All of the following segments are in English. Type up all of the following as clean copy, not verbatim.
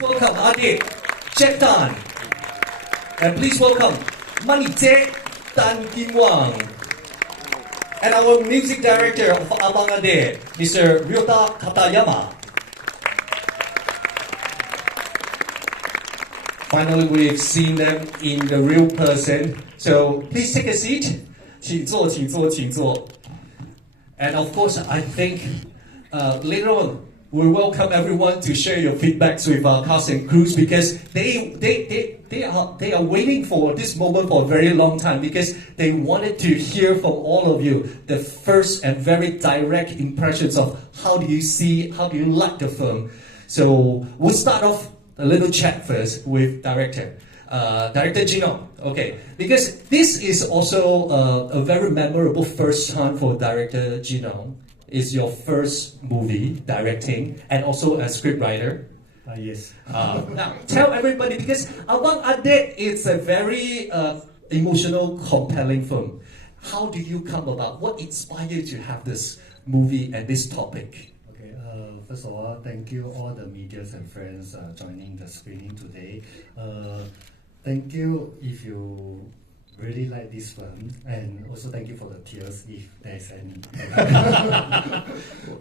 welcome Adik, Jack Tan. And please welcome Money Jack Tan Kim Wang. And our music director of Abang Adik, Mr. Ryota Katayama. Finally, we've seen them in the real person. So please take a seat. 请坐,请坐,请坐. And of course, I think later on, we'll welcome everyone to share your feedbacks with our cast and crews because they are waiting for this moment for a very long time because they wanted to hear from all of you the first and very direct impressions of how do you like the film. So we'll start off a little chat first with director Gino. Okay, because this is also a very memorable first time for director Gino. It's your first movie directing and also a scriptwriter. Yes. Now, tell everybody, because Abang Adik is a very emotional, compelling film. How do you come about? What inspired you to have this movie and this topic? Okay. First of all, thank you all the medias and friends joining the screening today. Thank you if you really like this film, and also thank you for the tears if there's any.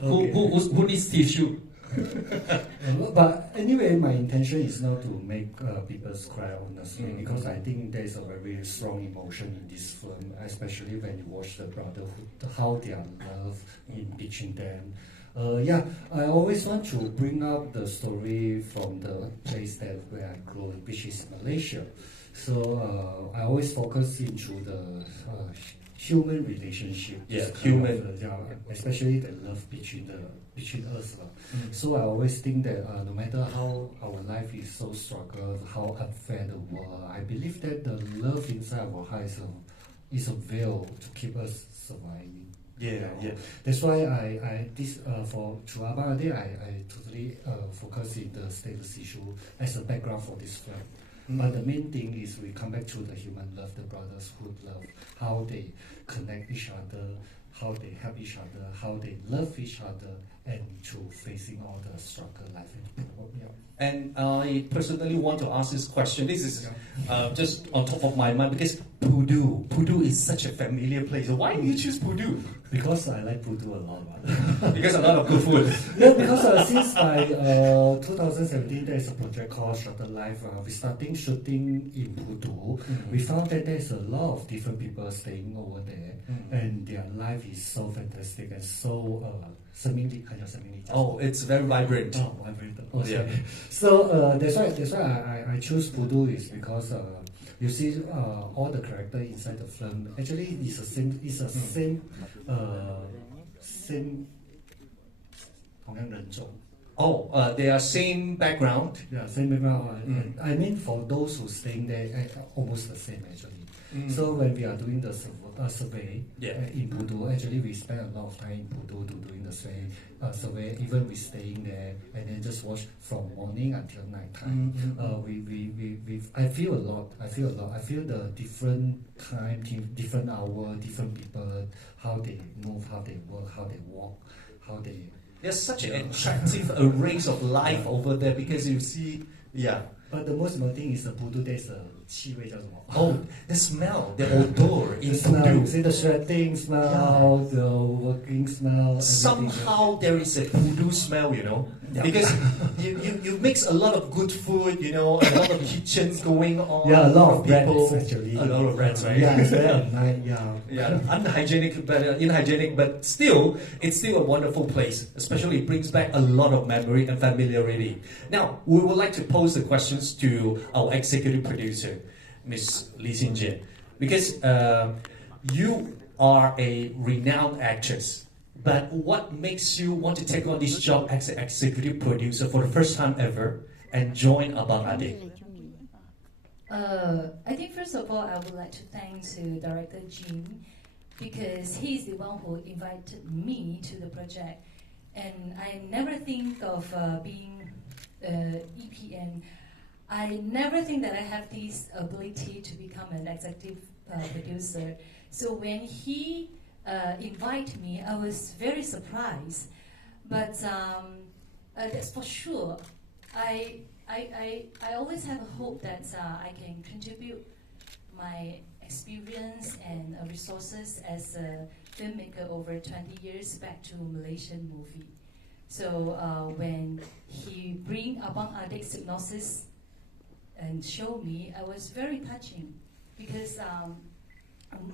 Okay. Who needs tissue? But anyway, my intention is not to make people cry honestly, because I think there's a very strong emotion in this film, especially when you watch the brotherhood, how their love in between them. I always want to bring up the story from the place where I grew, which is Malaysia. So I always focus into the human relationship. Human. Especially the love between us. So I always think that no matter how our life is so struggle, how unfair the world, I believe that the love inside our heart is a veil to keep us surviving. Yeah. That's why for Abang Adik, I totally focus in the status issue as a background for this film. But the main thing is we come back to the human love, the brotherhood love, how they connect each other, how they help each other, how they love each other, and to facing all the struggle life. And I personally want to ask this question. This is just on top of my mind because Pudu is such a familiar place. Why do you choose Pudu? Because I like Pudu a lot. Because a lot of good food. Yeah, because since 2017, there is a project called Shutter Life. We're starting shooting in Pudu. We found that there's a lot of different people staying over there, and their life is so fantastic and so Oh, it's very vibrant. Oh, vibrant. Oh, yeah. So that's why I choose Pudu is because you see all the character inside the film actually is the same 同样人种. Oh, they are same background. Yeah, same background. I mean, for those who staying there, almost the same actually. So when we are doing the survey in Pudu, actually we spend a lot of time in Pudu to doing the survey. Even we staying there and then just watch from morning until night time. I feel a lot. I feel the different time, different hour, different people, how they move, how they work, how they walk, how they. There's such an attractive array of life over there because you see, But the most important thing is the Pudu. There's a 气味叫什么? Oh, the smell, the odor in smell. Pudu. You see the sweating smell, the working smell. Somehow there is a Pudu smell, because you mix a lot of good food, a lot of kitchens going on. Yeah, a lot of people. rats actually. A lot of rats, right? Yeah, it's very nice. Yeah, unhygienic, but inhygienic, but still, it's still a wonderful place. Especially, it brings back a lot of memory and familiarity. Now, we would like to pose the questions to our executive producer, Miss Lee Xin-jie, because you are a renowned actress. But what makes you want to take on this job as an executive producer for the first time ever and join Abang Adik? I think first of all, I would like to thank to Director Jim because he's the one who invited me to the project. And I never think of being EPN. I never think that I have this ability to become an executive producer. So when he invited me, I was very surprised. But that's for sure. I I always have a hope that I can contribute my experience and resources as a filmmaker over 20 years back to Malaysian movie. So when he bring Abang Adik Hypnosis and show me, I was very touching because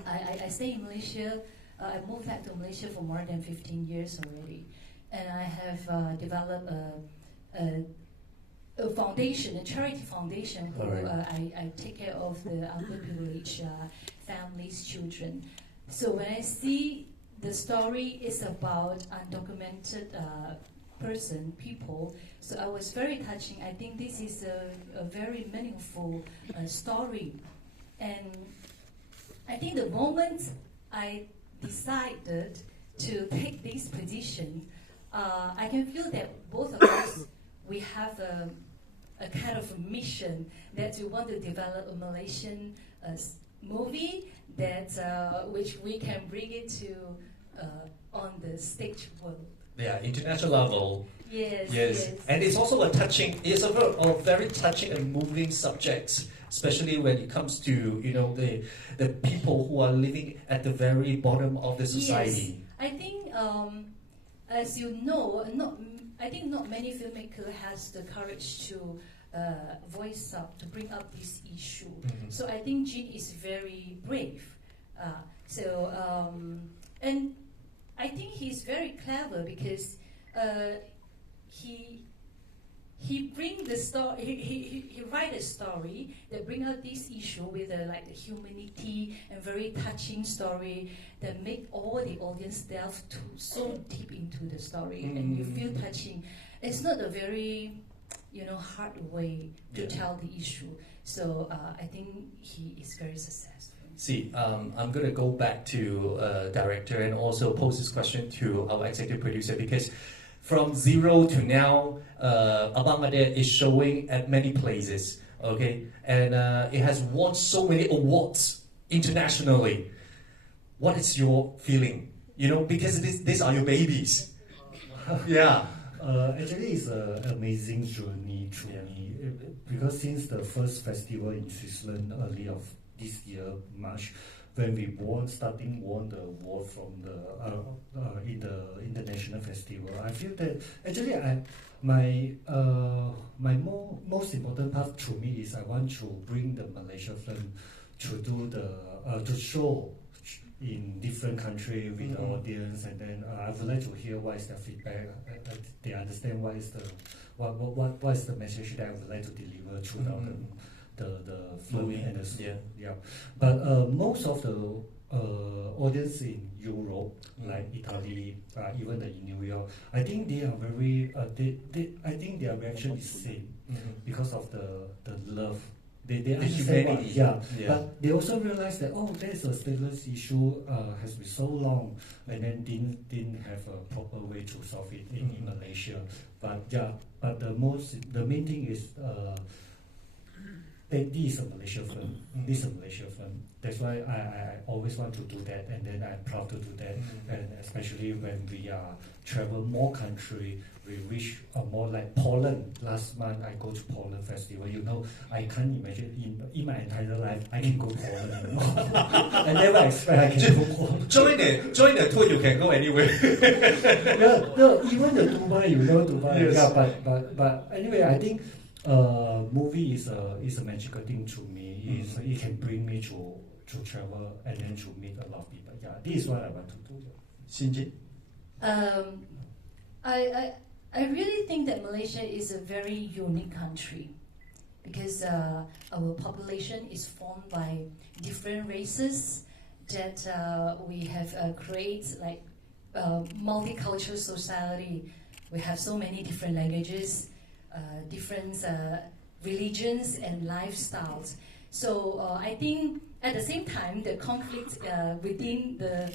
I stay in Malaysia. I moved back to Malaysia for more than 15 years already, and I have developed a foundation, a charity foundation, where I take care of the underprivileged families, children. So when I see the story is about undocumented people, so I was very touching. I think this is a very meaningful story, and I think the moment I decided to take this position, I can feel that both of us, we have a kind of a mission that we want to develop a Malaysian movie that which we can bring it to on the stage world. Yeah, international level. Yes. And it's also a very touching and moving subject, especially when it comes to the people who are living at the very bottom of the society. Yes. I think, as you know, I think not many filmmakers has the courage to voice up, to bring up this issue. Mm-hmm. So I think Jean is very brave. And I think he's very clever because he bring the story. He write a story that bring out this issue with like the humanity and very touching story that make all the audience delve so deep into the story, and you feel touching. It's not a very hard way to tell the issue. So I think he is very successful. See, I'm going to go back to director and also pose this question to our executive producer, because from zero to now, Abang Adik is showing at many places, okay? And it has won so many awards internationally. What is your feeling? Because these are your babies. Yeah. Actually, it's an amazing journey to me, because since the first festival in Switzerland early of this year, March, when we won the award from the in the international festival, I feel that actually my most important part to me is I want to bring the Malaysia film to do to show in different countries with the audience, and then I would like to hear what is their feedback. They understand what is the message that I would like to deliver throughout the filming and the song. Yeah. But most of the audience in Europe, like Italy, even in New York, I think they are very. I think their reaction is same because of the love. They understand humanity. But they also realize that there's a stateless issue has been so long, and then didn't have a proper way to solve it in Malaysia. But the main thing is this is a Malaysia film. This is a Malaysia film. That's why I always want to do that, and then I'm proud to do that. And especially when we travel more country, we reach more like Poland. Last month I go to Poland festival. I can't imagine in my entire life I can go to Poland. I never expect I can go to Poland. Join the tour, you can go anywhere. No, even the Dubai, Dubai. Yes. Yeah, but anyway, I think movie is a magical thing to me. It can bring me to travel and then to meet a lot of people. Yeah, this is what I want to do. Shinji? I really think that Malaysia is a very unique country because our population is formed by different races that we have created like multicultural society. We have so many different languages, different religions and lifestyles. So I think at the same time, the conflict within the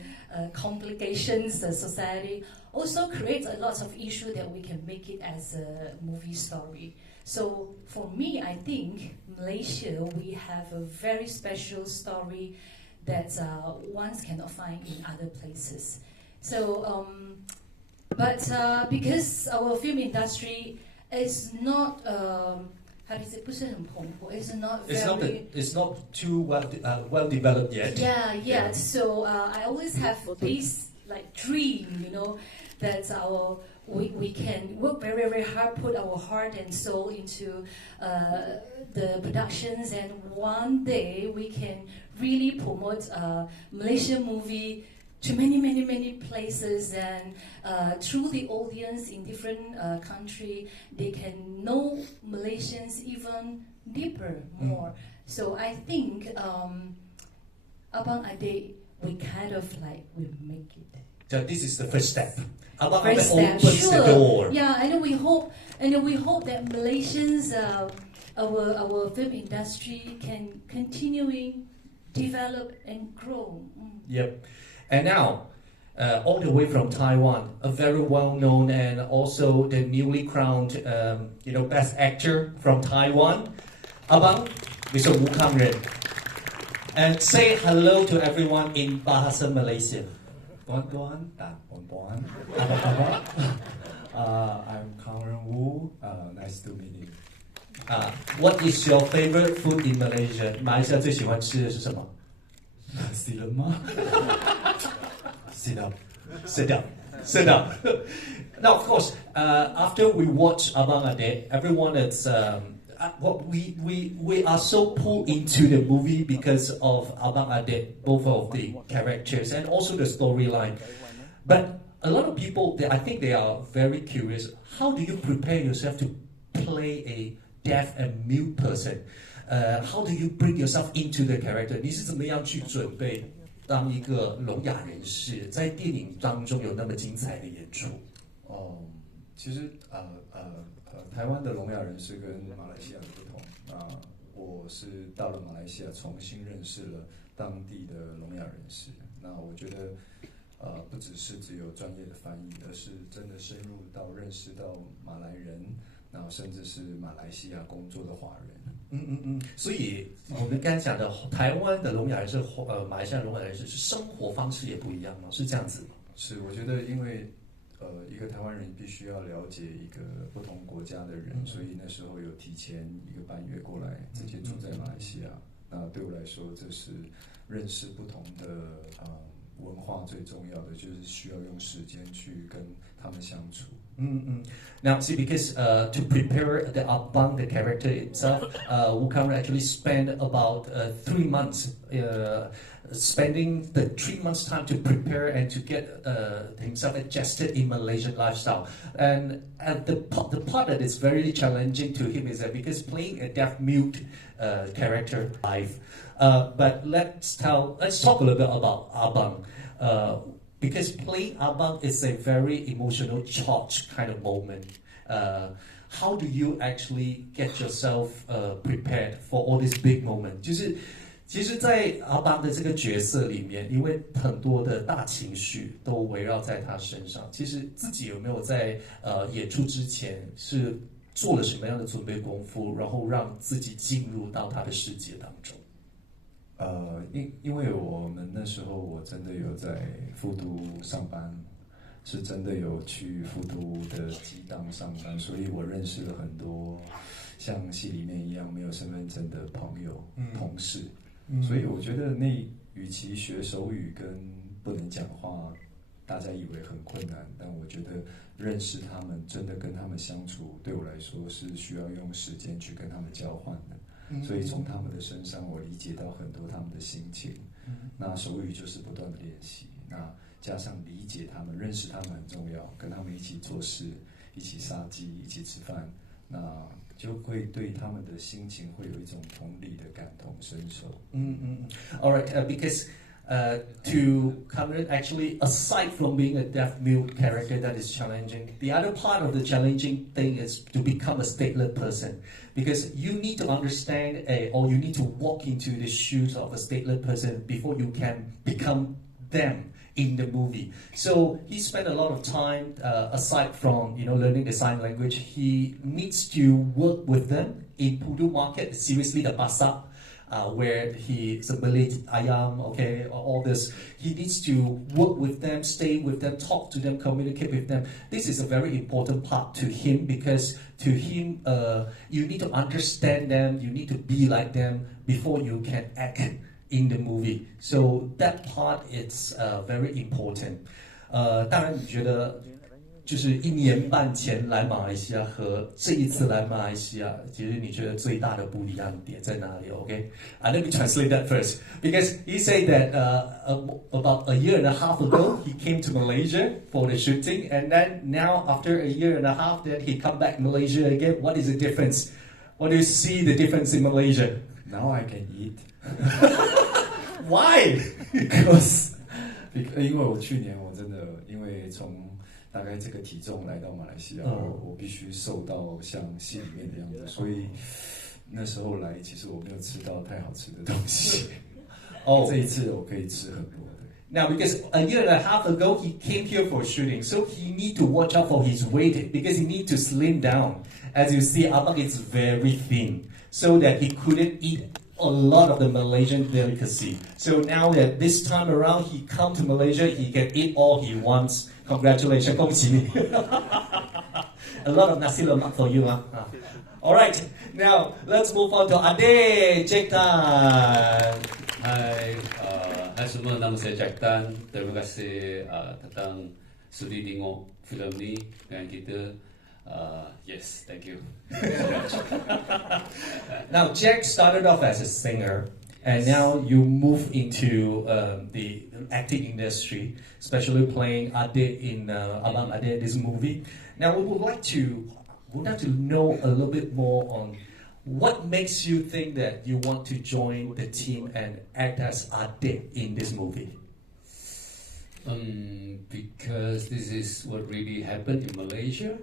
complications, the society also creates a lot of issues that we can make it as a movie story. So for me, I think Malaysia, we have a very special story that one cannot find in other places. So, but because our film industry is not how does it? 不是很蓬勃. It's not very. It's not too well developed yet. Yeah. So I always have this like dream, that we can work very, very hard, put our heart and soul into the productions, and one day we can really promote Malaysian movie to many, many, many places, and through the audience in different country, they can know Malaysians even deeper, more. So I think Abang Adik, we kind of like we make it. So this is the first step. Abang Adik opens the door. Yeah, and we hope that Malaysians, our film industry can continuing develop and grow. Yep. And now, all the way from Taiwan, a very well-known and also the newly crowned, best actor from Taiwan, Abang, Mr. Wu Kangren. And say hello to everyone in Bahasa Malaysia. Tuan-tuan dan puan-puan, I'm Kangren Wu. Nice to meet you. What is your favorite food in Malaysia? 马来西亚最喜欢吃的是什么？ Nasi lemak. Sit up. Now, of course, after we watch Abang Adik, everyone is we are so pulled into the movie because of Abang Adik, both of the characters and also the storyline. But a lot of people, I think they are very curious. How do you prepare yourself to play a deaf and mute person? How do you bring yourself into the character? 你是怎么样去准备当一个聋哑人士，在电影当中有那么精彩的演出？其实台湾的聋哑人士跟马来西亚的不同。我是到了马来西亚，重新认识了当地的聋哑人士。那我觉得不只有专业的翻译，而是真的深入到认识到马来人，然后甚至是马来西亚工作的华人。所以我们刚才讲的台湾的聋哑人士，马来西亚聋哑人士是生活方式也不一样吗？是这样子吗？是，我觉得因为一个台湾人必须要了解一个不同国家的人，所以那时候有提前1个半月过来，直接住在马来西亚。那对我来说，这是认识不同的文化最重要的，就是需要用时间去跟他们相处。Now, see, because to prepare the Abang, the character itself, Wu Kangren actually spent about 3 months, spending the 3 months time to prepare and to get himself adjusted in Malaysian lifestyle. And the part that is very challenging to him is that because playing a deaf-mute character live. But let's talk a little bit about Abang. Because playing Abang is a very emotional charged kind of moment. How do you actually get yourself prepared for all this big moment? 其实在阿邦的这个角色里面，因为很多的大情绪都围绕在他身上。其实自己有没有在演出之前是做了什么样的准备功夫，然后让自己进入到他的世界当中？因为我们那时候我真的有在复读上班，是真的有去复读的激荡上班，所以我认识了很多像戏里面一样没有身份证的朋友、同事。所以我觉得与其学手语跟不能讲话，大家以为很困难，但我觉得认识他们，真的跟他们相处，对我来说是需要用时间去跟他们交换的。所以从他们的身上，我理解到很多他们的心情。那手语就是不断的练习，那加上理解他们、认识他们很重要，跟他们一起做事、一起杀鸡、一起吃饭，那就会对他们的心情会有一种同理的感同身受。All right, because to Kangren, actually, aside from being a deaf-mute character that is challenging, the other part of the challenging thing is to become a stateless person. Because you need to understand or you need to walk into the shoes of a stateless person before you can become them in the movie. So he spent a lot of time, aside from learning the sign language, he needs to work with them in Pudu market, seriously the pasar. where he's a Malay ayam, okay, all this. He needs to work with them, stay with them, talk to them, communicate with them. This is a very important part to him because to him, you need to understand them, you need to be like them before you can act in the movie. So that part is very important. 当然，你觉得就是1年半前来马来西亚和这一次来马来西亚，其实你觉得最大的不一样点在哪里 ？Okay, let me translate that first because he said that about a year and a half ago he came to Malaysia for the shooting, and then now after a year and a half that he come back Malaysia again. What is the difference? What do you see the difference in Malaysia? Now I can eat. Why? Because 因为我去年我真的因为从大概这个体重来到马来西亚，我必须瘦到像戏里面的样子，所以那时候来其实我没有吃到太好吃的东西。这一次我可以吃很多的。Now, because a year and a half ago he came here for shooting, so he need to watch out for his weight because he need to slim down. As you see, Abang is very thin, so that he couldn't eat a lot of the Malaysian delicacy. So now that this time around he come to Malaysia, he can eat all he wants. Congratulations, 恭喜你. A lot of nasi lemak for you, huh? All right, now let's move on to Adik, Jack Tan. Hai, hai semua, nama saya Jack Tan. Terima kasih datang sudi tengok filem ni dengan kita. Yes, thank you so much. Now, Jack started off as a singer, and now you move into the acting industry, especially playing Adik in Abang Adik, this movie. Now, we would like to know a little bit more on what makes you think that you want to join the team and act as Adik in this movie. Because this is what really happened in Malaysia.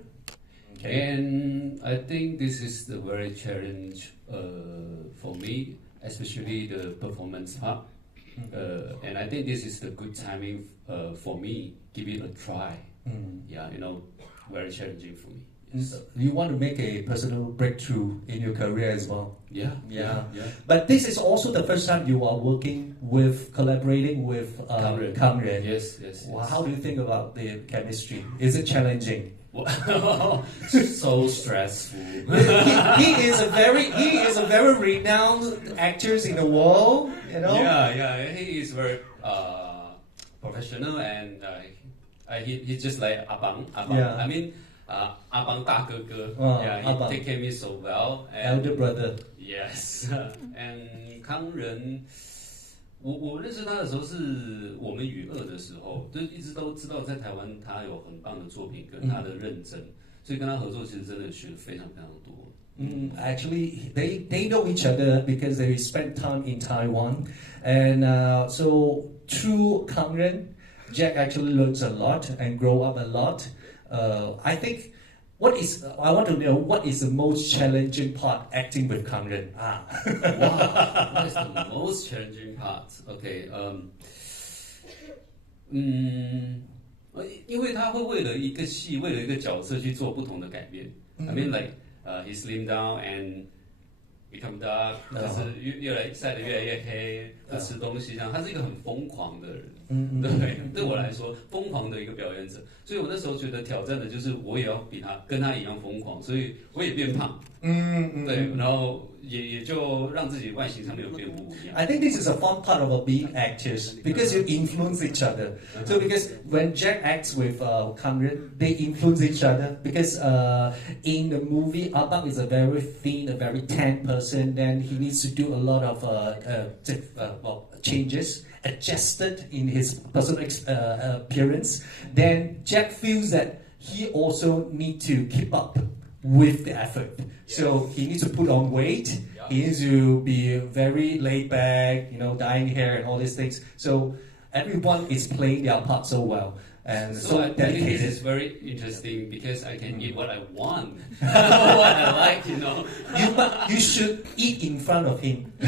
Okay. And I think this is the very challenge for me, especially the performance part. And I think this is the good timing for me. Give it a try. Yeah, very challenging for me. Yes. You want to make a personal breakthrough in your career as well. Yeah. But this is also the first time you are collaborating with Kang Ren. Yes. Well, how do you think about the chemistry? Is it challenging? So stressful. he is a very renowned actor in the world. Yeah. He is very professional, and he's just like Abang. Yeah. I mean, Abang 大哥哥. Yeah, he take care of me so well. And, elder brother. Yes. And 康仁。我认识他的时候是我们与恶的时候，就一直都知道在台湾他有很棒的作品跟他的认真，所以跟他合作其实真的学了非常非常多。Actually, they know each other because they spent time in Taiwan, and so through Kang Ren, Jack actually learns a lot and grow up a lot. I think. I want to know what is the most challenging part acting with Kang Ren? Wow, what is the most challenging part? Okay, 因为他会为了一个戏，为了一个角色去做不同的改变。I mean, like he slim down and become dark， 就是越来晒得越来越黑，他吃东西这样，他是一个很疯狂的人。对我来说，疯狂的一个表演者，所以我那时候觉得挑战的就是我也要跟他一样疯狂，所以我也变胖，对，然后也就让自己外形上面有变不一样。I think this is a fun part of being actors because you influence each other. So because when Jack acts with Kang Ren, they influence each other because in the movie, Abang is a very thin, a very tan person. Then he needs to do a lot of changes, adjusted in his personal appearance. Then Jack feels that he also need to keep up with the effort. So he needs to put on weight. He needs to be very laid back, dyeing hair and all these things. So everyone is playing their part so well. And so I dedicated. think this is very interesting because I can eat what I want, what I like, You should eat in front of him. For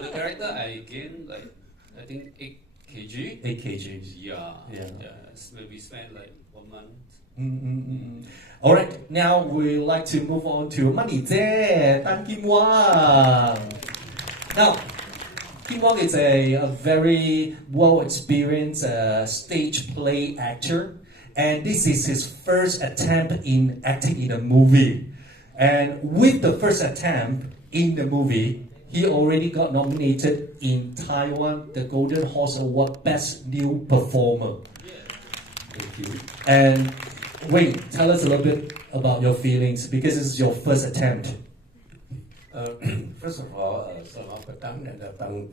the character, I gained I think 8 kg. 8 kg. Yeah. We spent 1 month. All right, now we like to move on to Money Zhe, Tan Kim Wang. Now, Kim Wang is a very well-experienced stage play actor, and this is his first attempt in acting in a movie. And with the first attempt in the movie, he already got nominated in Taiwan, the Golden Horse Award Best New Performer. Thank you. And Wayne, tell us a little bit about your feelings because this is your first attempt. First of all, selamat petang dan datang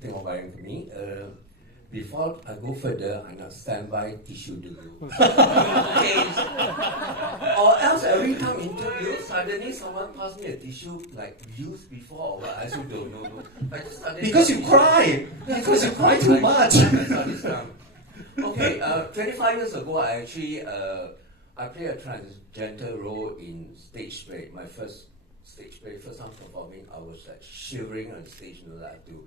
tengok wayang kami. Before I go further, I nak standby tissue dulu. Okay. Or else every time interview, suddenly someone pass me a tissue like used before or what. I still don't know. I just started Because you cry! Because you cry too much! Okay, 25 years ago, I actually I played a transgender role in stage play. My first stage play, first time performing, I was like shivering on stage, you know, like to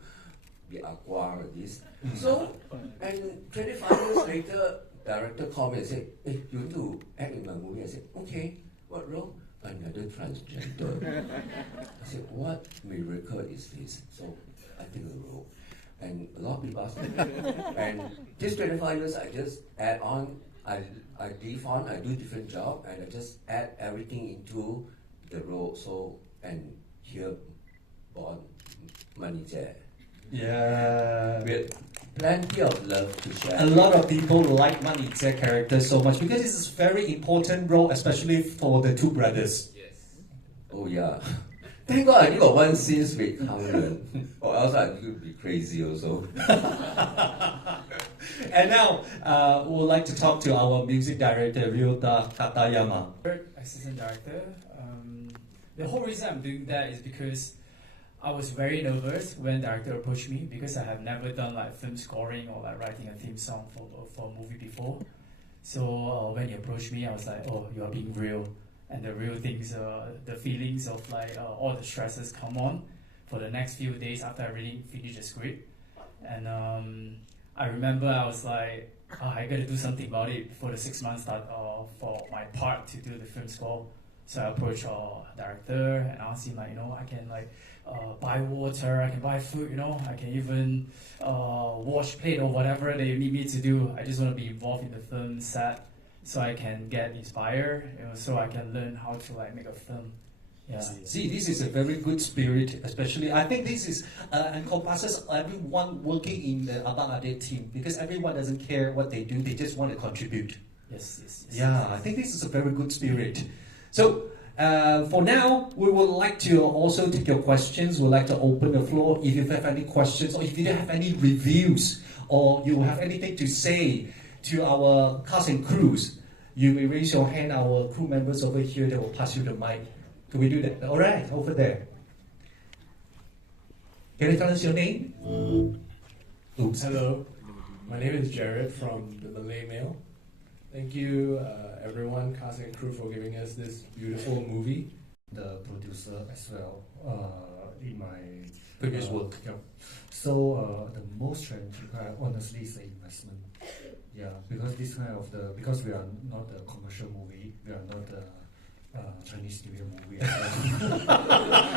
be aqua or this. So, and 25 years later, director called me and said, "Hey, you want to act in my movie?" I said, "Okay, what role?" "Another transgender." I said, "What miracle is this?" So I took the role. And a lot of people ask me. And this 25 years, I just add on, I leave on, I do different job, and I just add everything into the role. So, and here, born Money Zhe. Yeah. With plenty of love to share. A lot of people like Money Zhe character so much because this is a very important role, especially for the two brothers. Yes. Oh yeah. Thank God I only got one scene with Hang Ren, or else I would be crazy also. And now, we would like to talk to our music director, Ryota Katayama. Assistant director. The whole reason I'm doing that is because I was very nervous when director approached me because I have never done like film scoring or like writing a theme song for a movie before. So when he approached me, I was like, oh, you are being real. And the real things, the feelings of like all the stresses come on for the next few days after I really finished the script. And I remember I was like, oh, I gotta do something about it before the 6 months start for my part to do the film score. So I approached our director and asked him like, you know, I can like buy water, I can buy food, you know, I can even wash plate or whatever they need me to do. I just want to be involved in the film set so I can get inspired, you know, so I can learn how to like make a film. Yeah. See, this is a very good spirit, especially. I think this is encompasses everyone working in the Abang Adik team because everyone doesn't care what they do; they just want to contribute. Yes. Yeah, I think this is a very good spirit. So, for now, we would like to also take your questions. We'd like to open the floor. If you have any questions, or if you have any reviews, or you have anything to say to our cast and crews, you may raise your hand. Our crew members over here, they will pass you the mic. Can we do that? All right, over there. Can you tell us your name? Oops. Hello, my name is Jared from the Malay Mail. Thank you, everyone, cast and crew, for giving us this beautiful movie. The producer as well in my Previous work. Yeah. So the most challenging part, honestly, is the investment. Yeah, because this kind of because we are not a commercial movie, we are not a Chinese New Year movie.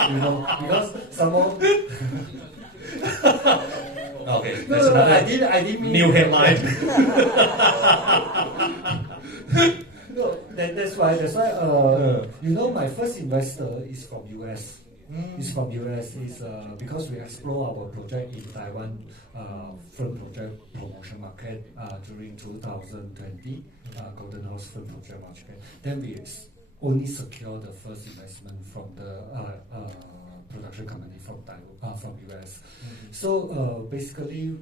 You know, because someone. Okay, No, that's another I didn't mean new headline. No, that's why. You know, my first investor is from US. It's from US. It's because we explore our project in Taiwan, film project promotion market during 2020, Golden Horse Film Project Market. Then we only secure the first investment from the production company from Taiwan, from US. So basically,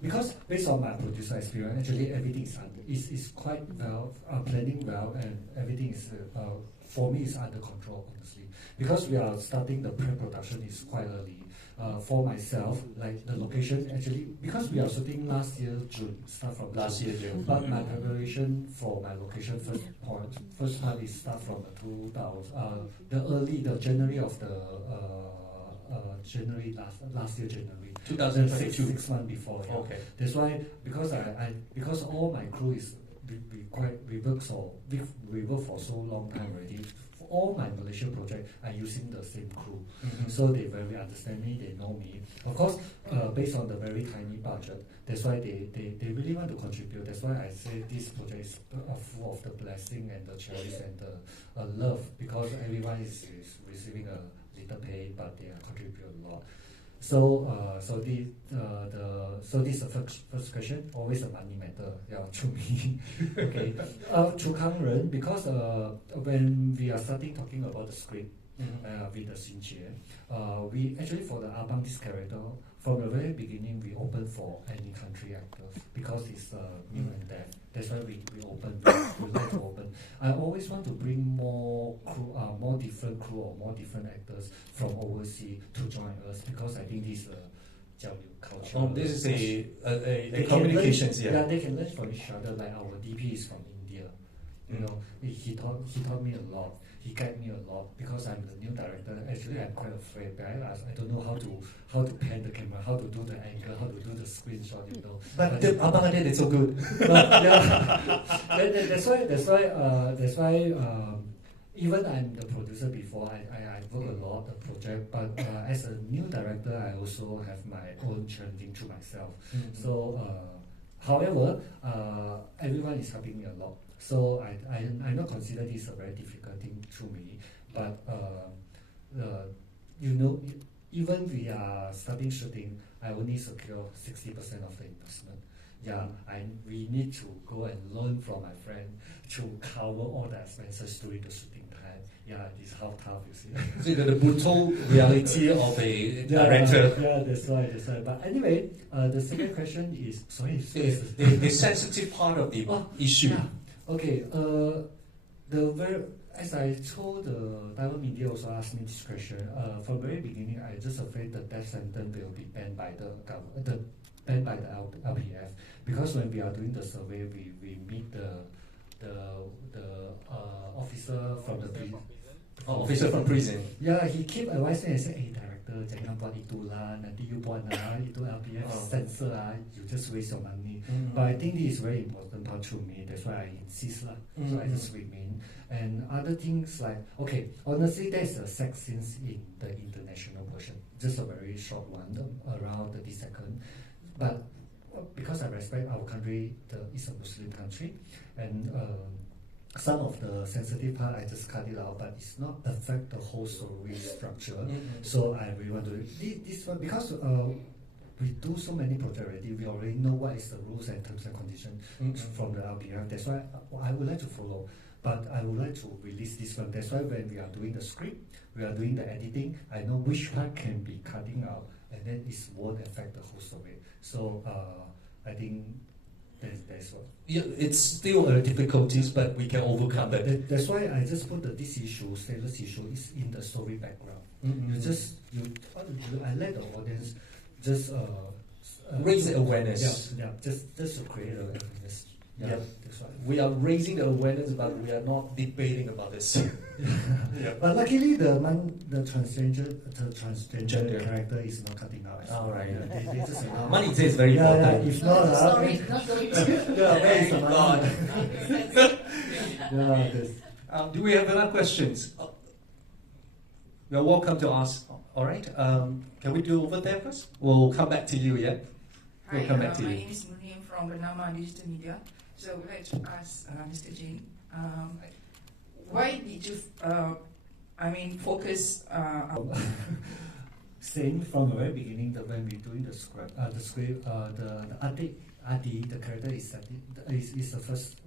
because based on my producer experience, actually everything is quite well, planning well, and everything is for me is under control, honestly. Because we are starting the pre-production is quite early. For myself, like the location actually, because we are shooting last year June, start from Last year, June. But my preparation for my location first part is start from the January of the January last year January. 2022. 6 months before. Yeah. Okay. That's why because because all my crew is we work for so long time already. All my Malaysia projects are using the same crew, so they very understand me, they know me. Of course, based on the very tiny budget, that's why they really want to contribute. That's why I say this project is full of the blessing and the cherish and the love, because everyone is receiving a little pay, but they are contributing a lot. So this is the first question. Always a money matter, yeah, to me. Okay, to Kang because when we are starting talking about the script with the Xinjie, we actually for the Abang this character from the very beginning we open for any country actors because it's new and deaf. That's why we open. We like to open. I always want to bring more crew, more different crew or more different actors from overseas to join us because I think this is a culture. This is a communications. Yeah, they can learn from each other. Like our DP is from India. You know, he taught me a lot. He guided me a lot because I'm the new director. Actually, I'm quite afraid. But I don't know how to pan the camera, how to do the angle, how to do the screenshot. You know. But Abang Adik is so good. That's why. Even I'm the producer before, I work a lot the project, but as a new director, I also have my own challenging to myself. So, however, everyone is helping me a lot. So I not consider this a very difficult thing to me, but you know, even we are starting shooting, I only secure 60% of the investment. Yeah, we need to go and learn from my friend to cover all the expenses during the shooting time. Yeah, this is how tough you see. So the brutal reality of a director. Yeah, that's right. But anyway, the second question is the sensitive part of the issue. Yeah. Okay. As I told the Taiwan media also asked me this question. From the very beginning, I just afraid the death sentence will be banned by the government, banned by the LPF, because when we are doing the survey, we meet the officer from the prison. Officer from prison. Yeah, he keep advising and say, "Hey, director, jangan buat itu lah. Nanti you buat itu LPF censor you just waste your money." But I think this is very important part to me. That's why I insist lah. So I just remain. And other things like, okay, honestly, there's a sex scenes in the international version. Just a very short one, around 30 seconds. But because I respect our country, it's a Muslim country, and some of the sensitive part I just cut it out, but it's not affect the whole story structure. So I really want to this one because we do so many projects already. We already know what is the rules and terms and conditions from the LPF. That's why I would like to follow, but I would like to release this one. That's why when we are doing the script, we are doing the editing, I know which part can be cutting out, and then it won't affect the whole story. So I think that's what. Yeah, it's still difficulties, but we can overcome that. That's why I just put this issue, status issue, is in the story background. I let the audience just raise the awareness. Yeah, just to create awareness. Yeah, that's right. We are raising the awareness, but we are not debating about this. But luckily, the transgender character is not cutting out. All right. They just Money is very important. If not, Sorry, not going to. where is the money? Do we have other questions? You're welcome to ask. All right. Can we do over there first? We'll come back to you. Yeah. Hi, We'll come back to my you. name is Munim from Bernama Digital Media. So we'd like to ask Mr. Jin, why did you, focus Same from the very beginning, that when we're doing the script, the Adik, the character is the first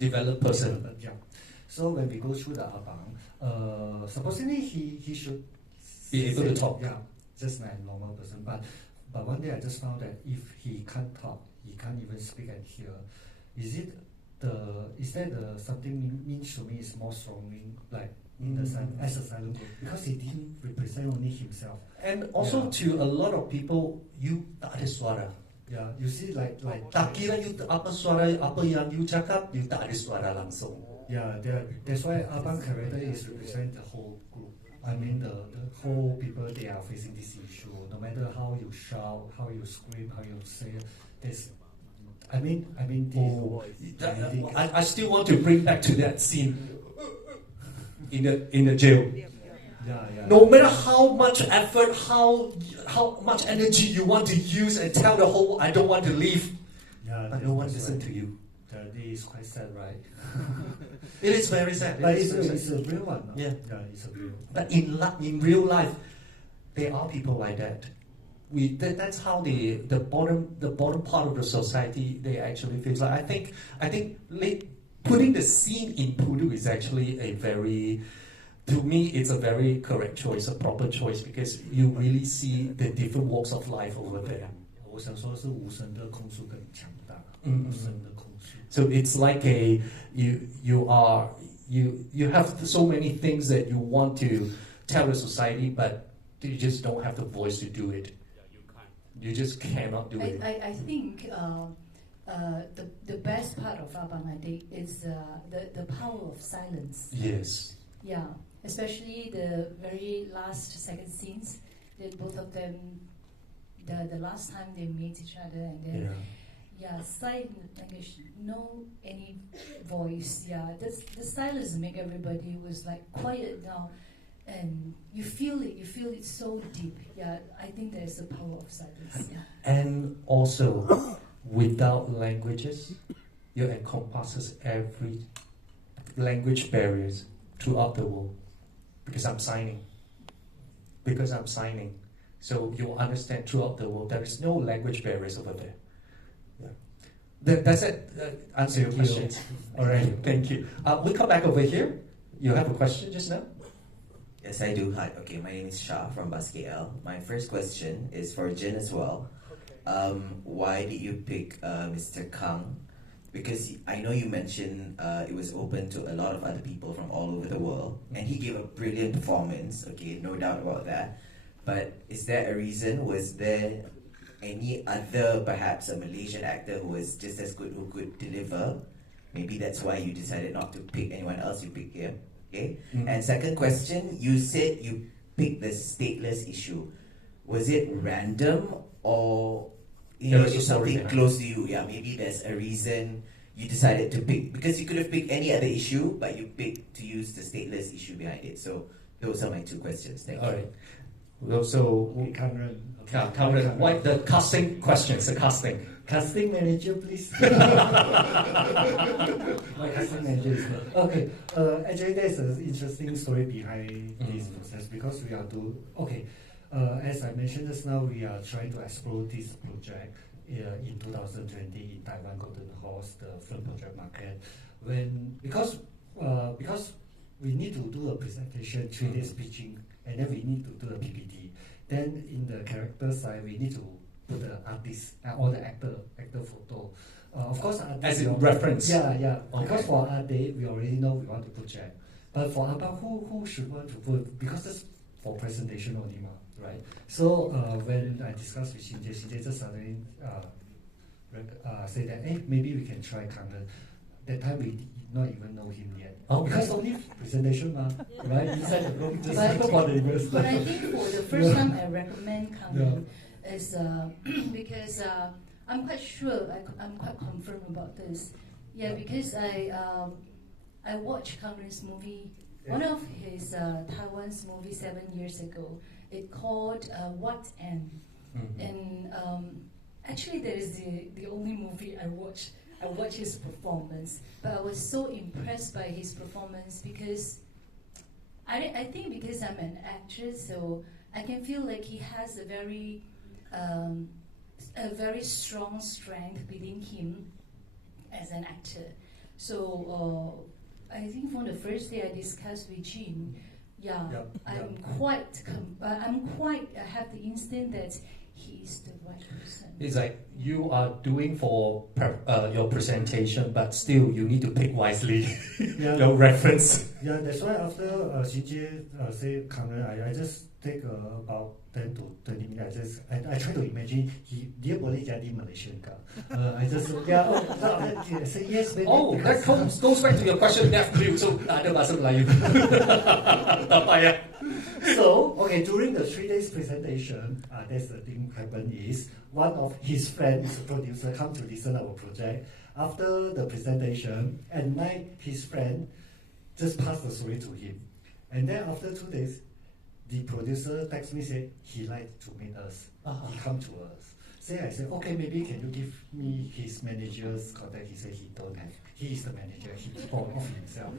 Developed person. Yeah. So when we go through the Abang, supposedly he should Be able to talk. Yeah, just like a normal person. But one day I just found that if he can't talk, he can't even speak and hear. Is that something means to me is more strongly like in the as a silent group, because he didn't represent only himself. And also to a lot of people, you tak ada suara. Yeah, you see like Tak kira you apa suara, apa yang you cakap, you tak ada suara langsung. yeah, that's why Abang character is represent the whole group. I mean the whole people, they are facing this issue. No matter how you shout, how you scream, how you say, I mean, I still want to bring back to that scene in the jail. yeah. No matter how much effort, how much energy you want to use and tell the whole, I don't want to leave, Yeah, but no one listens to you. That is quite sad, right? It is very sad. But It is very it's sad. a real one. No? Yeah. It's a real. But in real life, there are people like that. That's how the bottom part of the society they actually feels like. I think putting the scene in Pudu is actually to me it's a very correct choice, a proper choice, because you really see the different walks of life over there. 我想说是无声的控诉更强大，嗯无声的控诉。So it's like you have so many things that you want to tell the society, but you just don't have the voice to do it. You just cannot do it. I think the best part of Abang Adik is the power of silence. Yes. Yeah, especially the very last second scenes. That both of them, the last time they meet each other, and then silent language, no any voice. Yeah, the silence make everybody was like quiet now. And you feel it so deep. Yeah, I think there's the power of silence. Yeah. And also, without languages, you encompasses every language barriers throughout the world. Because I'm signing. So you understand throughout the world. There is no language barriers over there. Yeah. That's it. Answer your questions. All right. Thank you. We come back over here. You have a question just now? Yes, I do. Hi. Okay, my name is Shah from BusKL. My first question is for Jin as well. Why did you pick Mr. Kang? Because I know you mentioned it was open to a lot of other people from all over the world, and he gave a brilliant performance. Okay, no doubt about that. But is there a reason? Was there any other, perhaps a Malaysian actor who was just as good, who could deliver? Maybe that's why you decided not to pick anyone else. You picked him. Okay. Mm-hmm. And second question, you said you picked the stateless issue. Was it random, or just something close to you? Yeah, maybe there's a reason you decided to pick, because you could have picked any other issue, but you picked to use the stateless issue behind it. So those are my two questions. Thank you. All right. Well, so Cameron, what the casting questions? The casting. Casting manager, please. My casting manager is not. Okay. Actually, there's an interesting story behind this process, because we are as I mentioned just now, we are trying to explore this project in 2020 in Taiwan Golden Horse, the film project market. Because we need to do a presentation, 3 days pitching, and then we need to do a PPT. Then in the character side, we need to put the artist or the actor photo. Of course, as in reference. Yeah. Okay. Because for Adik, we already know we want to put Jack. But for Abang, who should want to put? Because that's for presentation only, right? So when I discussed with Shinje just suddenly say that, hey, maybe we can try Kangen. That time we did not even know him yet. Oh, because only presentation, right? Inside the room, just But for the investors. But I think for the first time I recommend Kangen is because I'm quite sure, I'm quite confirmed about this. Yeah, because I watched Kangen's movie, one of his Taiwan's movie 7 years ago. It called What and and actually that is the only movie I watched. I watched his performance, but I was so impressed by his performance because I think because I'm an actress, so I can feel like he has a very strong strength within him as an actor. So I think from the first day I discussed with Jim, I have the instinct that he is the right person. It's like you are doing for your presentation, but still you need to pick wisely your reference. Yeah, that's why after Xinjie say Kangren, I just take about 10 to 20 minutes. I try to imagine dia boleh jadi Malaysian ka. I just say yes. Oh, that goes back to your question, nephew. So ada bahasa Melayu. Tak payah. So, okay, during the 3 days presentation, that's the thing happened is one of his friends, producer, come to listen our project. After the presentation, at night, his friend just passed the story to him. And then after 2 days, the producer texted me, say he like to meet us. He come to us. I said, okay, maybe can you give me his manager's contact? He said he don't have. He is the manager. He bought off himself.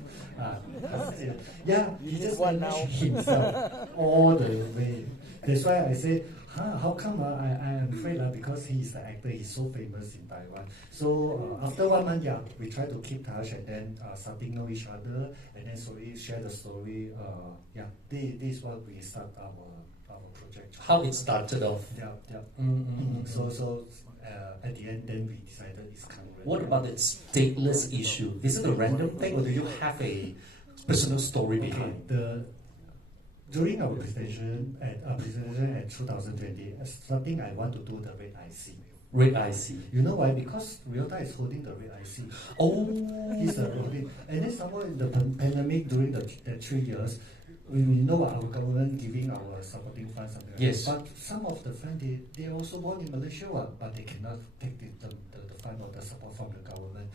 He just managed himself all the way. That's why I say, how come I am afraid because he is the actor. He's so famous in Taiwan. So after 1 month, we try to keep touch and then starting know each other and then slowly share the story. This is what we start our project. How it started off. So at the end, then we decided it's Kangren. What about the stateless issue? Is it a random thing, or do you have a personal story behind? During our presentation at 2020, something I want to do the red IC. Red IC. You know why? Because Ryota is holding the red IC. Oh, he's holding. And then somewhere in the pandemic during the 3 years, we know our government giving our supporting funds. Yes. But some of the funds, they are also born in Malaysia, but they cannot take the fund or the support from the government.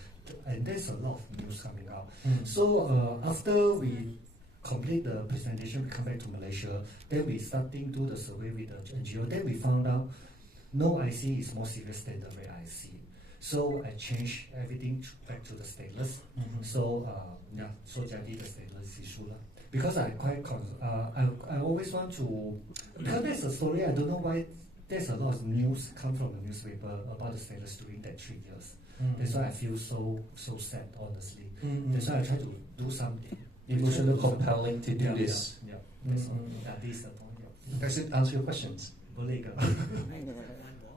And there's a lot of news coming out. So after we complete the presentation, we come back to Malaysia, then we starting do the survey with the NGO. Then we found out no IC is more serious than the red IC. So I changed everything back to the stateless. So jadi the stateless issue. Because I always want to, because there's a story, I don't know why there's a lot of news come from the newspaper about the stateless during that 3 years. That's why I feel so sad, honestly. That's why I try to do something. Emotional compelling to do this. This is the point. Does it answer your questions? Boleh ke?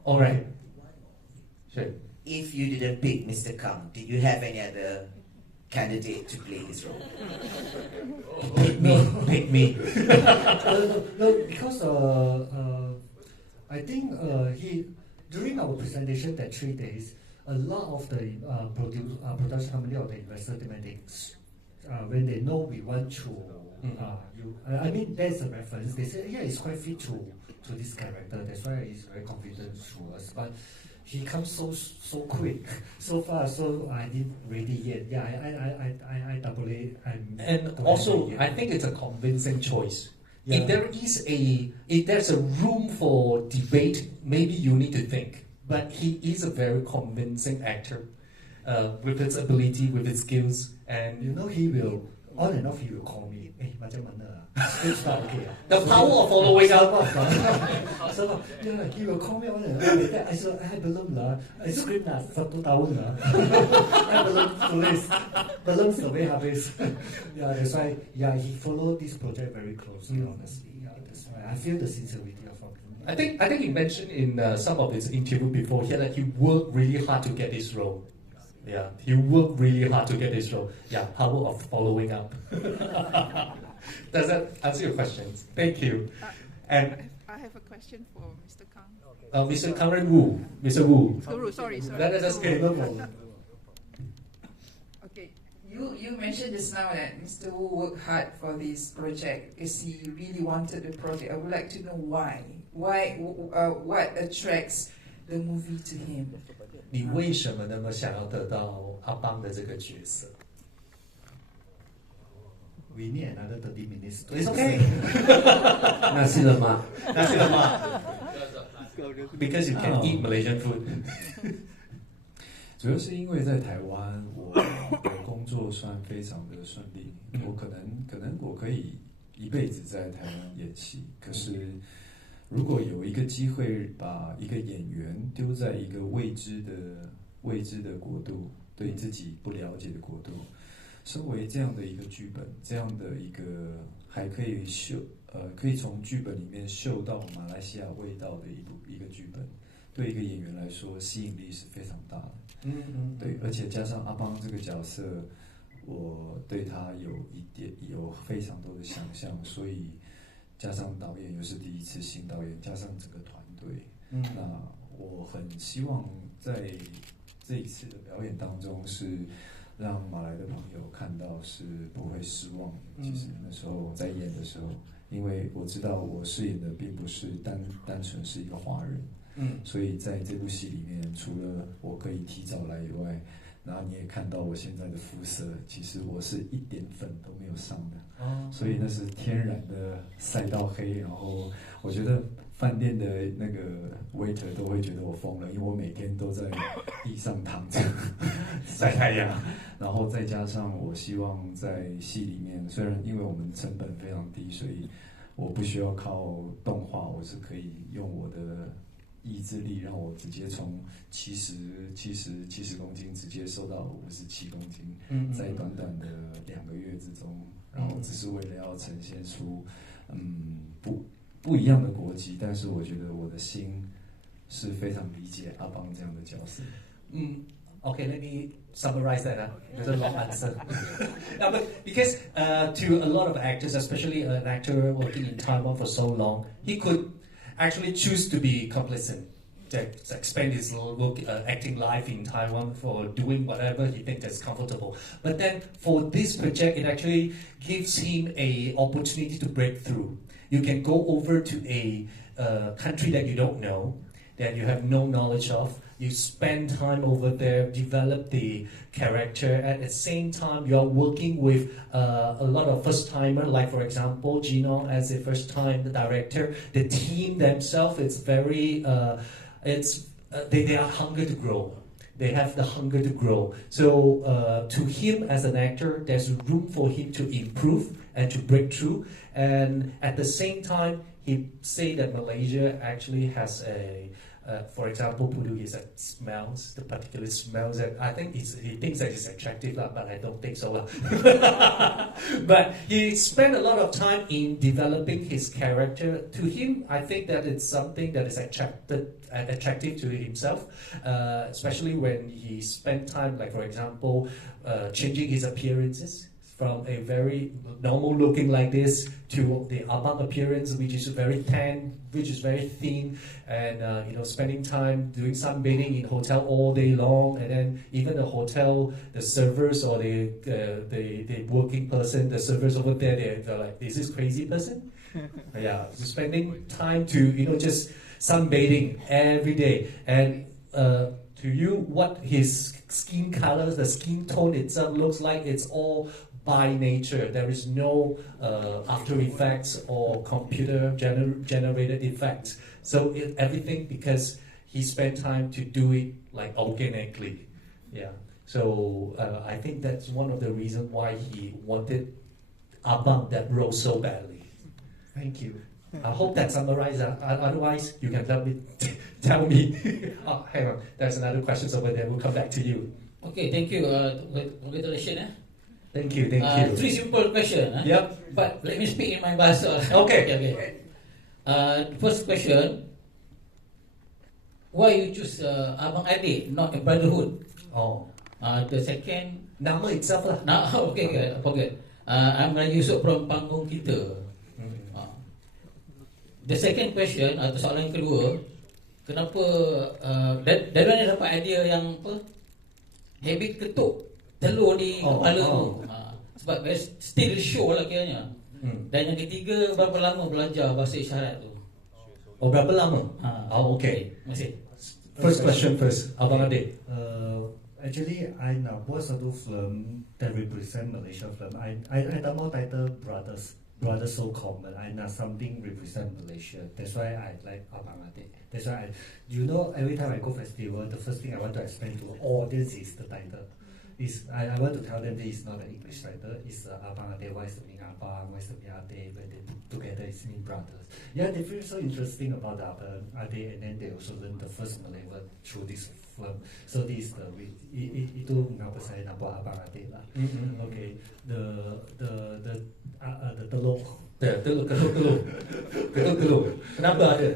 All right. Sure. If you didn't pick Mr. Kang, did you have any other candidate to play this role? Pick me. No, because I think during our presentation that 3 days, a lot of the production company or the investor when they know we want to, I mean, there's a reference. They say, it's quite fit to this character. That's why he's very confident to us. But he comes so quick, so fast. So I didn't ready yet. I double it. And also, I think it's a convincing choice. If there's a room for debate, maybe you need to think. But he is a very convincing actor, with his ability, with his skills, and he will on and off. He will call me. Macam mana? Okay. The power of following up. So he will call me on and off. I said, I belum lah. I script lah 1 tahun lah. I belum tulis. Belum survey habis. That's why. He followed this project very closely. Honestly, that's why I feel the sincerity of him. I think he mentioned in some of his interview before here that he worked really hard to get this role. He worked really hard to get this role. Power of following up. Does that answer your questions? Thank you. And I have a question for Mr. Kang. Mr. Kangren Wu. Mr. Wu. Sorry. That's okay. Okay, you mentioned just now that Mr. Wu worked hard for this project because he really wanted the project. I would like to know why. What attracts the movie to him? 你为什么那么想要得到阿邦的这个角色 We need another 30 minutes. It's okay. Nasi lemak. Nasi lemak. Because you can eat Malaysian food. 主要是因为在台湾，我的工作算非常的顺利，我可能我可以一辈子在台湾演戏，可是如果有一个机会把一个演员丢在一个未知的国度，对自己不了解的国度，身为这样的一个剧本，这样的一个还可以可以从剧本里面嗅到马来西亚味道的一个剧本，对一个演员来说吸引力是非常大的。对，而且加上阿邦这个角色，我对他有非常多的想象，所以加上导演又是第一次新导演，加上整个团队，那我很希望在这一次的表演当中是让马来的朋友看到是不会失望的。其实那时候在演的时候，因为我知道我饰演的并不是单纯是一个华人，所以在这部戏里面，除了我可以提早来以外，然后你也看到我现在的肤色，其实我是一点粉都没有上的，所以那是天然的晒到黑。然后我觉得饭店的那个 waiter 都会觉得我疯了，因为我每天都在地上躺着晒太阳。然后再加上我希望在戏里面，虽然因为我们成本非常低，所以我不需要靠动画，我是可以用我的意志力让我直接从70公斤直接瘦到57公斤，在短短的2个月之中，然后只是为了要呈现出不一样的国籍，但是我觉得我的心是非常理解阿邦这样的角色。Okay, let me summarize that. There's a long answer. No, but because to a lot of actors, especially an actor working in Taiwan for so long, he could actually choose to be complacent, to spend his acting life in Taiwan for doing whatever he thinks is comfortable. But then for this project, it actually gives him an opportunity to break through. You can go over to a country that you don't know, that you have no knowledge of. You spend time over there, develop the character. At the same time, you are working with a lot of first-timer, like for example, Gino as a first-time director. The team themselves, it's very, they are hungry to grow. They have the hunger to grow. So to him as an actor, there's room for him to improve and to break through. And at the same time, he say that Malaysia actually has for example, Portuguese that smells, the particular smells that I think he thinks that it's attractive, but I don't think so. But he spent a lot of time in developing his character. To him, I think that it's something that is attractive to himself, especially when he spent time, like for example, changing his appearances from a very normal looking like this to the Abang appearance, which is very tan, which is very thin, and spending time doing sunbathing in hotel all day long, and then even the hotel, the servers or the working person, the servers over there, they're like, is this crazy person? Yeah, so spending time to just sunbathing every day, and to you, what his skin colors, the skin tone itself looks like, it's all by nature. There is no After Effects or computer generated effects. So everything because he spent time to do it like organically. Yeah. So I think that's one of the reasons why he wanted Abang that role so badly. Thank you. I hope that summarizes. Otherwise, you can tell me. Oh, hang on. There's another question over there. We'll come back to you. Okay, thank you. Congratulations. Thank you. 3 simple questions. Yep. But let me speak in my bahasa. Okay. First question. Why you choose Abang Adik, not a brotherhood? Oh. The second. Nama itself lah. Okay, forget. I'm Melayu Yusuf from Panggung Kita. The second question, atau soalan yang kedua, kenapa dari mana dapat idea yang habit ketuk telur di kepala tu? Sebab still show lah kiranya. Dan yang ketiga, berapa lama belajar bahasa isyarat tu? Oh, berapa lama? Okay. Masih. First question first, Abang Adik. Actually, I now watch a film that represent Malaysia film. I the more title Brothers So Common. I know something represent Malaysia. That's why I like Abang Adik. That's why every time I go festival, the first thing I want to explain to audience is the title. I want to tell them this is not an English title. It's Abang Adik. Why is the meaning Abang? Why is the meaning Adik? When they put together, it's mean brothers. Yeah, they feel so interesting about the Abang Adik, and then they also learn the first Malay word through this film. So this is itu mengapa saya nak buat Abang Adik lah. Okay, the telur. Telur. Kenapa ada?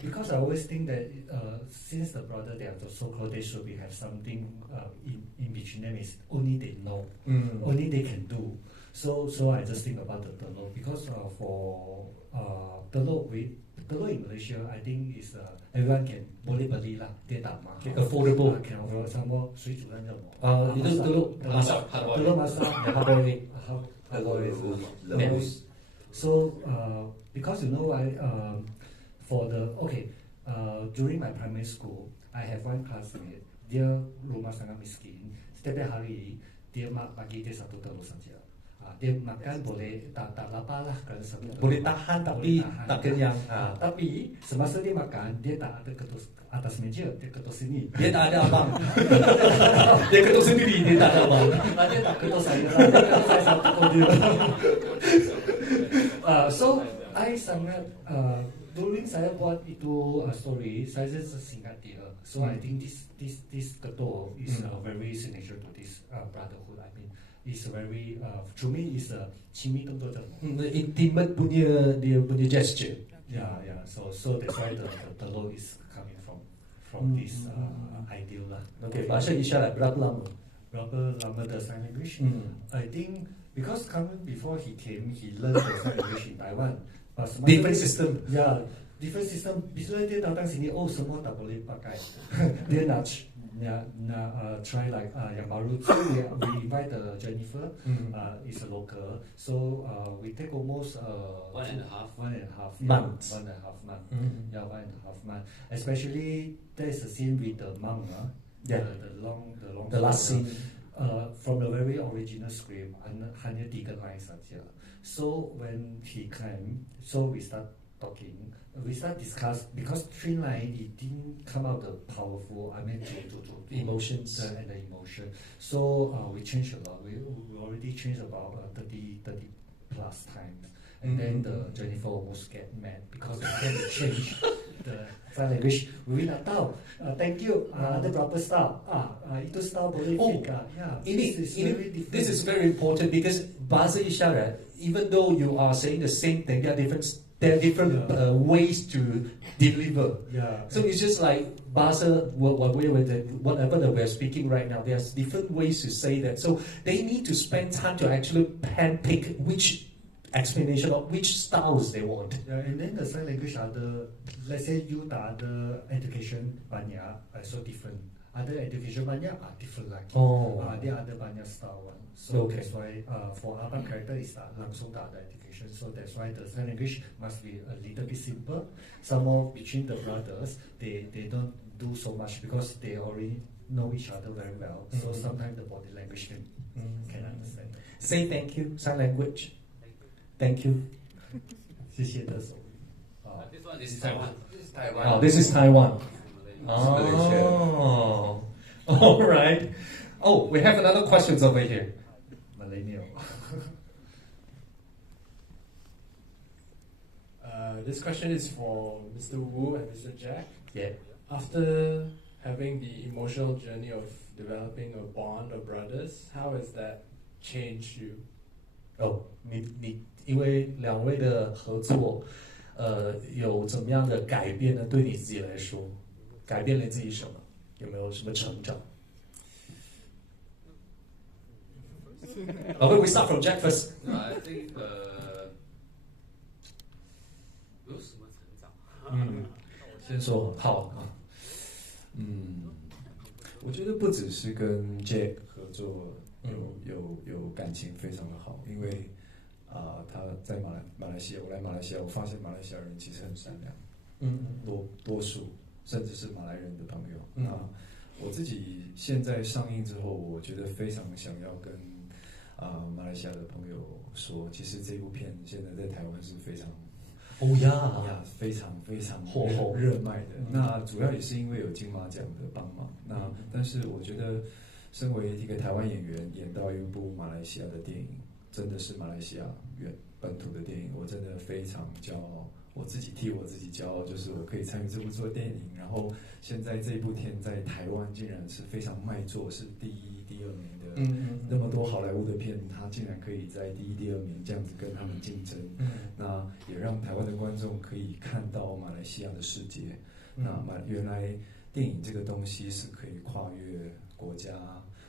Because I always think that since the brother they are so close, they should have something in between them. Is only they know, only they can do. So I just think about the telur because for telur in Malaysia, I think is everyone can boleh beli lah, dia tak mahal. Affordable. Can afford. Sama 水煮蛋叫什么？ itu telur masak. telur masak. So because you know for the during my primary school, I have one classmate. Dia rumah sangat miskin. Setiap hari dia bagi dia satu telur saja. Dia makan boleh tak lapar lah kalau satu. Boleh tahan tapi tak kenyang. Tapi semasa dia makan, dia tak ada ketus atas meja, dia ketus sini. Dia tak ada abang. Dia ketus sendiri, dia tak ada abang. Dia tak ketus saya lah, dia ketus saya satu dia. So I sangat during saya buat itu story, saya just singkat dia. So I think this ketul is very signature to this brotherhood. I mean, it's very to me is a 亲密动作叫什么 intimate punya dia punya gesture. Yeah. So that's why the telur is coming from this ideal lah. Okay, bahasa isyarat berapa lama? Berapa lama the sign language? I think because coming before he came, he learned the sign language in Taiwan. Different system. Yeah, different system. Bila dia datang sini, semua tak boleh pakai. Dia nak try like yang baru. So we invite Jennifer, is a local. So we take almost 1.5 months. 1.5 month. Yeah, 1.5 month. Especially there's a scene with the monk. The long. The last scene. From the very original script, hanya 3 line saja. So when he came, so we start talking, we start discuss because 3 line it didn't come out the powerful. I mean to emotions and the emotion. So we changed a lot. We already changed about 30 plus times. And then the Jennifer almost get mad because we can change the sign language. We nak tahu. Thank you. Ada berapa style? Itu style boleh fika. Yeah. This is very important because bahasa isyarat, even though you are saying the same thing, there are different ways to deliver. Yeah. So it's just like bahasa whatever that we're speaking right now. There's different ways to say that. So they need to spend time to actually handpick which explanation of which styles they want. Yeah, and then the sign language let's say you tak ada education banyak, so different. Ada education banyak, different lagi. Dia ada banyak style one. So that's why for Abang character is langsung tak ada education. So that's why the sign language must be a little bit simple. Some more between the brothers, they don't do so much because they already know each other very well. So sometimes the body language can understand. Say thank you, sign language. Thank you. 谢谢的手。 This one is Taiwan. This is Taiwan. Malaysia. All right. We have another questions over here. Millennial. This question is for Mr. Wu and Mr. Jack. Yeah. After having the emotional journey of developing a bond of brothers, how has that changed you? 你因为两位的合作，有怎么样的改变呢？对你自己来说，改变了自己什么？有没有什么成长？We start from Jack first. I think 有什么成长？先说好。我觉得不只是跟 Jack 合作有感情非常的好，因为他在马来西亚，我来马来西亚，我发现马来西亚人其实很善良，多数甚至是马来人的朋友。我自己现在上映之后，我觉得非常想要跟马来西亚的朋友说，其实这部片现在在台湾是非常非常非常热卖的。那主要也是因为有金马奖的帮忙。但是我觉得，身为一个台湾演员，演到一部马来西亚的电影，真的是马来西亚本土的电影，我真的非常骄傲。我自己替我自己骄傲，就是我可以参与这部做电影，然后现在这部片在台湾竟然是非常卖座，是第一、第二名的。那么多好莱坞的片，它竟然可以在第一、第二名这样子跟他们竞争，那也让让台湾的观众可以看到马来西亚的世界。原来电影这个东西是可以跨越国家、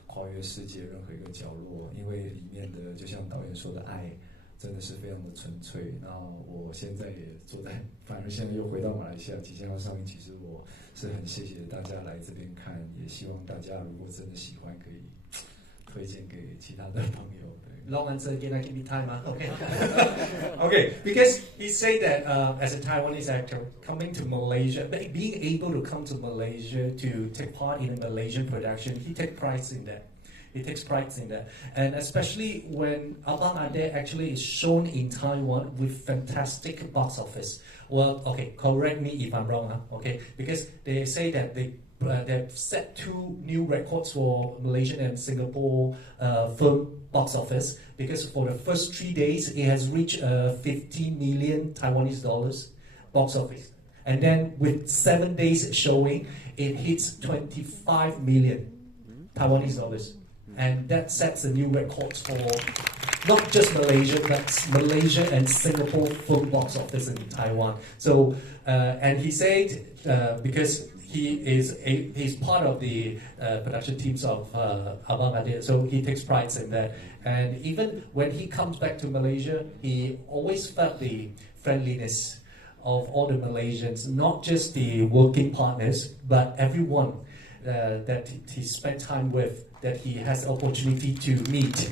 跨越世界任何一个角落，因为里面的就像导演说的爱。真的是非常的纯粹。那我现在也坐在，反而现在又回到马来西亚，即将要上映。其实我是很谢谢大家来这边看，也希望大家如果真的喜欢，可以推荐给其他的朋友。Long answer again, I give you time, okay? Okay, because he said that as a Taiwanese actor coming to Malaysia, being able to come to Malaysia to take part in a Malaysian production, he takes pride in that. He takes pride in that. And especially when Abang Adik actually is shown in Taiwan with fantastic box office. Well, okay, correct me if I'm wrong, okay? Because they say that they've set 2 new records for Malaysian and Singapore film box office. Because for the first 3 days, it has reached 15 million Taiwanese dollars box office. And then with 7 days showing, it hits 25 million Taiwanese dollars. And that sets a new record for not just Malaysia, but Malaysia and Singapore film box office in Taiwan. So, and he said because he's part of the production teams of Abang Adik, so he takes pride in that. And even when he comes back to Malaysia, he always felt the friendliness of all the Malaysians, not just the working partners, but everyone that he spent time with, that he has the opportunity to meet.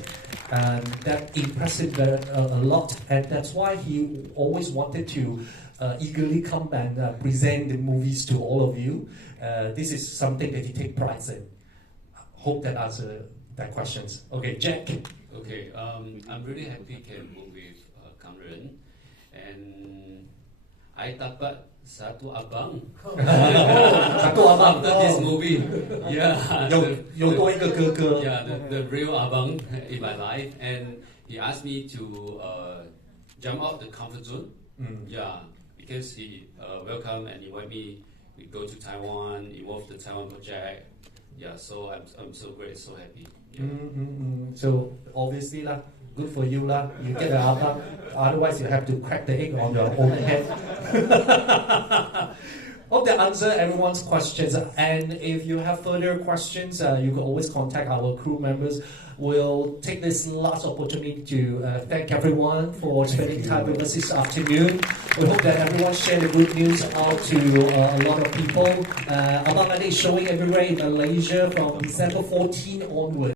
And that impressed him a lot. And that's why he always wanted to eagerly come and present the movies to all of you. This is something that he takes pride in. Hope that answers that questions. Okay, Jack. Okay, I'm really happy can work with Kang Ren. And I dapat satu abang. Satu abang. This movie. Yeah. 有多一个哥哥. Yeah, the real abang in my life. And he asked me to jump out the comfort zone. Yeah, because he welcome and invite me. We go to Taiwan, involve the Taiwan project. Yeah, so I'm so great, so happy. Yeah. So obviously lah, good for you lah. You get an abang. Otherwise, you have to crack the egg on your own head. Hope that answer everyone's questions. And if you have further questions, you can always contact our crew members. We'll take this last opportunity to thank everyone for spending time with us this afternoon. We hope that everyone share the good news out to a lot of people. Abang Adik is showing everywhere in Malaysia from December 14 onwards.